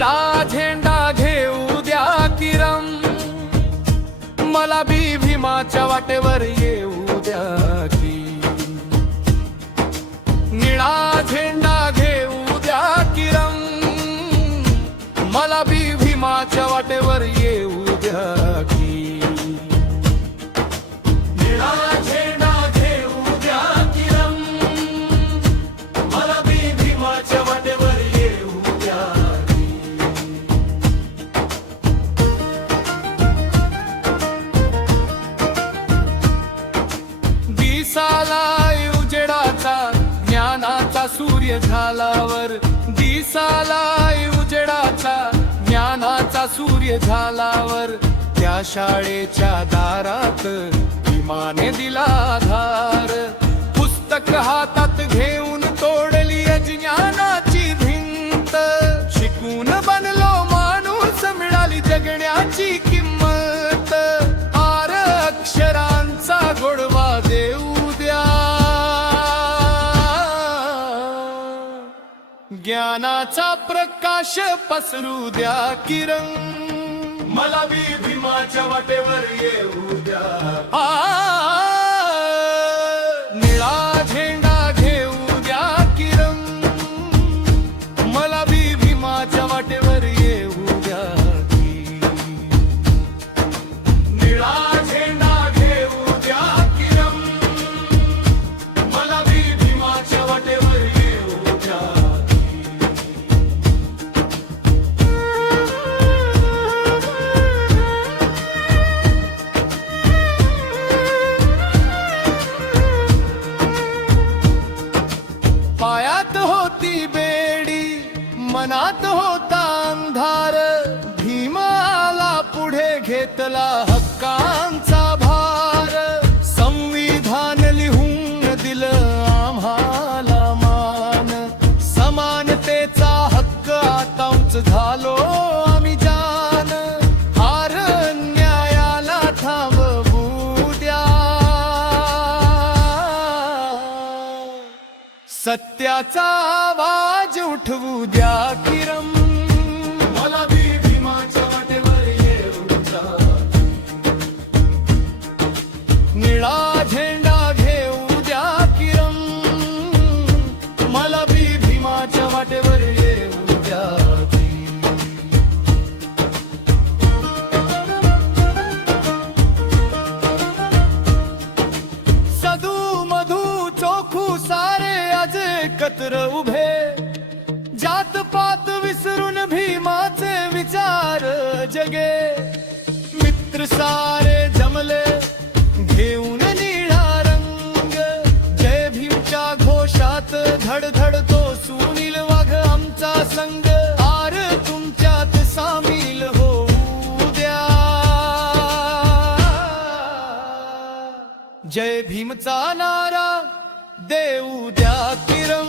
निळा झेंडा घेऊ द्या किरम, मला बी भीमाच्या वाटेवर येऊ द्या की. निळा झेंडा घेऊ द्या किरम, मला बी भीमाच्या वाटेवर येऊ द्या की. निळा झेंडा घेऊ द्या किरम, मला बी भीमाच्या वाटेवर येऊ द्या की. दिसाला उजेडाचा ज्ञानाचा सूर्य झालावर, दिसाला उजेडाचा ज्ञानाचा सूर्य झालावर, त्या शाळेच्या दारात भीमाने दिला आधार. पुस्तक हातात घेऊन तोडली अज्ञानाची भिंत, शिकून बनलो माणूस मिळाली जगण्याची किंमत. आर अक्षरांचा गोडवा देऊ द्या, ज्ञानाचा प्रकाश पसरू द्या किरण, मला बी भीमाच्या वाटेवर येऊ द्या. निळा झेंडा घेऊ द्या किरण, मला बी भीमाच्या वाटेवर येऊ द्या की. निळा झेंडा घेऊ द्या किरण, मला बी भीमाच्या वाटेवर येऊ द्या. पायात होती बेडी, मनात होता अंधार, भीम आला पुढे घेतला हक्कांचा भार. संविधान लिहून दिलं आम्हाला मान, समानतेचा हक्क आता उंच झालो आम्ही जान. हार न्यायाला थांबवू द्या, सत्याचा आवाज उठवू द्या किरम, मला बी भीमाच्या वाटेवर येऊ द्या. निळा झेंडा घेऊ द्या किरम, मला बी भीमाच्या वाटेवर येऊ द्या की. सदू मधू चोखू सारे आज एकत्र उभे, जात पात विसरून भीमाचे विचार जगे. मित्र सारे जमले घेऊन निळा रंग, जय भीमच्या घोषात धडधडतो सुनील वाघ आमचा संग. आर तुमच्यात सामील होऊ द्या, जय भीमचा नारा देऊ द्या किरम.